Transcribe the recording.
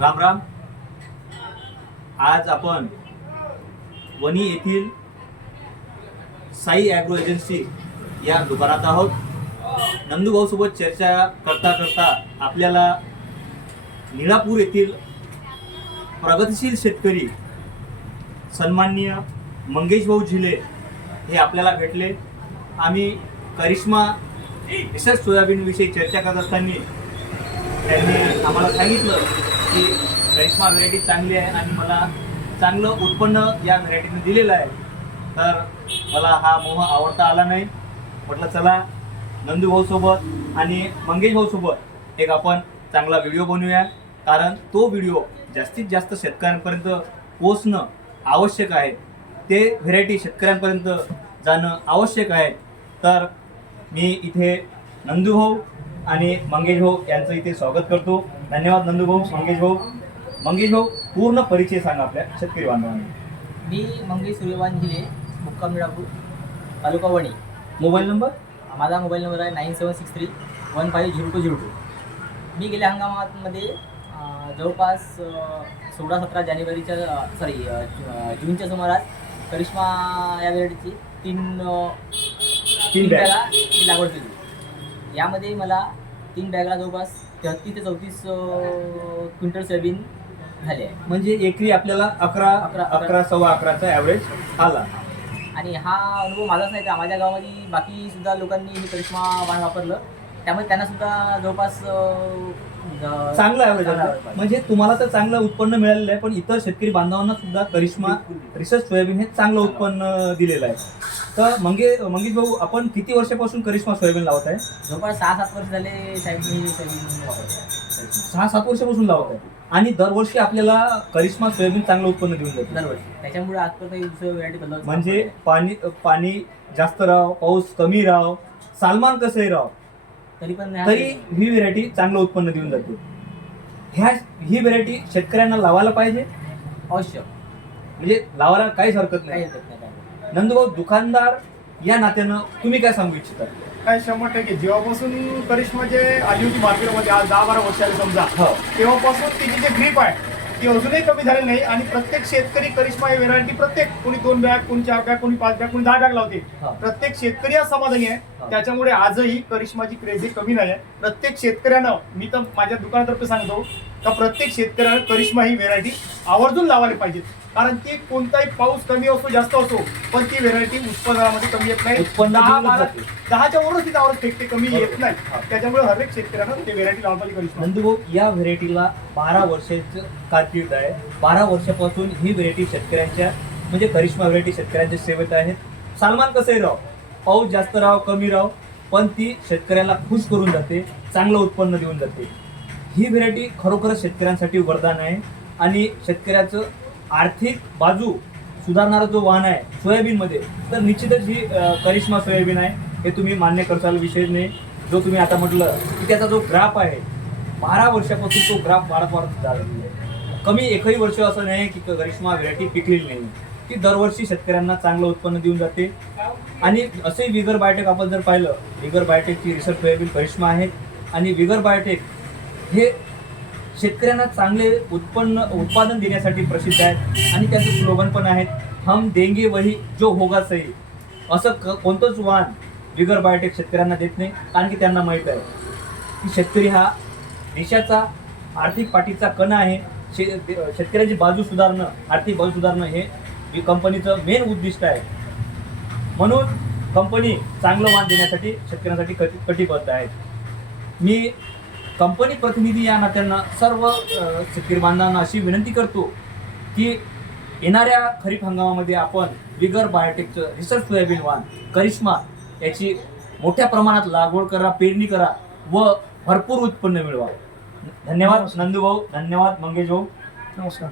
राम राम. आज आपण वणी येथील साई ॲग्रो एजन्सी या दुकानात आहोत. नंदूभाऊ सोबत चर्चा करता करता आपल्याला निळापूर येथील प्रगतिशील शेतकरी सन्माननीय मंगेशभाऊ झिले हे आपल्याला भेटले. आम्ही करिश्मा रिसर्च सोयाबीनविषयी चर्चा करत असताना त्यांनी आम्हाला सांगितलं की रेशमा व्हरायटी चांगली आहे आणि मला चांगलं उत्पन्न या व्हरायटीने दिलेलं आहे. तर मला हा मोह आवडता आला नाही. म्हटलं चला नंदू भाऊसोबत आणि मंगेश भाऊसोबत एक आपण चांगला व्हिडिओ बनवूया. कारण तो व्हिडिओ जास्तीत जास्त शेतकऱ्यांपर्यंत पोचणं आवश्यक आहे. ते व्हेरायटी शेतकऱ्यांपर्यंत जाणं आवश्यक आहे. तर मी इथे नंदू भाऊ आणि मंगेश भाऊ यांचं इथे स्वागत करतो. धन्यवाद नंदू भाऊ मंगेश भाऊ. मंगेश भाऊ पूर्ण परिचय सांगा आपल्या शेतकरी बांधवांना. मी मंगेश सूर्यवान झिले मुक्काम निळापूर तालुका वणी. Mobile number? माझा मोबाईल नंबर आहे nine seven six three one five zero two zero two. मी गेल्या हंगामामध्ये जवळपास सोळा सतरा जानेवारीच्या सॉरी जूनच्या सुमारास करिश्मा या व्हेरायटीची तीन तीन मी लागवड केली. यामध्ये मला तीन बॅगला जवळपास तेहत्तीस ते चौतीस क्विंटल सोयाबीन झाले आहे. म्हणजे एकरी आपल्याला अकरा अकरा- अकरा. सव्वा अकराचा ॲव्हरेज आला. आणि हा अनुभव माझाच नाही तर माझ्या गावामध्ये बाकी सुद्धा लोकांनी हे करिश्मा वाण वापरलं. त्यामुळे त्यांना सुद्धा जवळपास चांगला ॲव्हरेज आला. म्हणजे तुम्हाला तर चांगलं उत्पन्न मिळालेलं आहे पण इतर शेतकरी बांधवांना सुद्धा करिश्मा रिसर्च सोयाबीन हे चांगलं उत्पन्न दिलेलं आहे. तर मंगे मंगेश भाऊ आपण किती वर्षापासून करिश्मा सोयाबीन लावत आहे? जवळपास सहा सात वर्ष झाले साहेब मी सोयाबीन वापरतो सहा सात वर्षापासून लावत आहे. आणि दरवर्षी आपल्याला करिश्मा सोयाबीन चांगलं उत्पन्न देऊन जाते. दरवर्षी. त्याच्यामुळे आजपर्यंत दुसरं व्हरायटी बदलत म्हणजे पाणी पाणी जास्त राव पाऊस कमी राव सालमान कसंही राव तरी पण तरी ही व्हेरायटी चांगलं उत्पन्न देऊन जाते. ह्या ही व्हेरायटी शेतकऱ्यांना लावायला पाहिजे? अवश्य. म्हणजे लावायला काहीच हरकत काही नाही हरकत नाही. काय नंदूभाऊ दुकानदार या नात्यानं तुम्ही काय सांगू इच्छिता? काय शंभर टक्के. जेव्हापासून करिश्मा जे आली होती मार्केटमध्ये आज दहा बारा वर्षाला समजा हो. तेव्हापासून तिची जे ग्रीप आहे ती अजूनही कमी झालेली नाही आणि प्रत्येक शेतकरी करिश्मा ही व्हेरायटी प्रत्येक कोणी दोन बॅग कोणी चार बॅग कोणी पाच बॅग कोणी दहा बॅग लावते. हा. प्रत्येक शेतकरी हा समाधानी आहे. त्याच्यामुळे आजही करिश्माची क्रेज ही कमी नाही आहे. प्रत्येक शेतकऱ्यानं मी तर माझ्या दुकानातर्फे सांगतो का प्रत्येक शेतकऱ्यानं करिश्मा ही व्हेरायटी आवर्जून लावायला पाहिजे. कारण ती कोणताही पाऊस कमी असो जास्त असो पण ती व्हेरायटी उत्पादनामध्ये कमी येत नाही. उत्पन्न दहा देऊनच बारा जाते. दहाच्या वरच तिचा आवाज फेकते कमी येत. नाही. त्याच्यामुळे हरेक शेतकऱ्यानं ते व्हेरायटी लावून पाहिजे करिश्मा. नंदूभाऊ या व्हेरायटीला बारा वर्षाचं कारकीर्द आहे. बारा वर्षापासून ही व्हेरायटी शेतकऱ्यांच्या म्हणजे करिश्मा व्हेरायटी शेतकऱ्यांच्या सेवेत आहेत. सालमान कसंही राव? पाऊस जास्त राव कमी राव पण ती शेतकऱ्याला खुश करून जाते चांगलं उत्पन्न देऊन जाते. ही व्हेरायटी खरोखरच शेतकऱ्यांसाठी वरदान आहे. आणि शेतकऱ्याचं आर्थिक बाजू सुधारणारा जो वाहन आहे सोयाबीनमध्ये तर निश्चितच ही करिश्मा सोयाबीन आहे. हे तुम्ही मान्य करताल विषय नाही. जो तुम्ही आता म्हटलं की त्याचा जो ग्राफ आहे बारा वर्षापासून तो ग्राफ वाढत वाढत चाललेला आहे. कमी एकही वर्ष असं नाही की करिश्मा व्हेरायटी पिकलेली नाही. ती दरवर्षी शेतकऱ्यांना चांगलं उत्पन्न देऊन जाते. आणि असे विगर बायोटेक आपण जर पाहिलं विगर बायोटेकची रिसर्च सोयाबीन करिश्मा आहे आणि विगर बायोटेक हे शेतकऱ्यांना चांगले उत्पन्न उत्पादन देण्यासाठी प्रसिद्ध आहेत. आणि त्यांचं स्लोगन पण आहेत हम देंगे वही जो होगा सही. असं क कोणतंच वाहन बिगर बायोटेक शेतकऱ्यांना देत नाही कारण की त्यांना माहीत आहे की शेतकरी हा देशाचा आर्थिक पाठीचा कणा आहे. शे शेतकऱ्याची बाजू सुधारणं आर्थिक बाजू सुधारणं हे कंपनीचं मेन उद्दिष्ट आहे. म्हणून कंपनी चांगलं वाहन देण्यासाठी शेतकऱ्यांसाठी कटी कटिबद्ध आहे मी कंपनी प्रतिनिधी या नात्यांना सर्व शेतकरी बांधवांना अशी विनंती करतो की येणाऱ्या खरीप हंगामामध्ये आपण विगर बायोटेकचं रिसर्च सोयाबीन वाण करिश्मा याची मोठ्या प्रमाणात लागवड करा पेरणी करा व भरपूर उत्पन्न मिळवा धन्यवाद नंदूभाऊ धन्यवाद मंगेश भाऊ नमस्कार.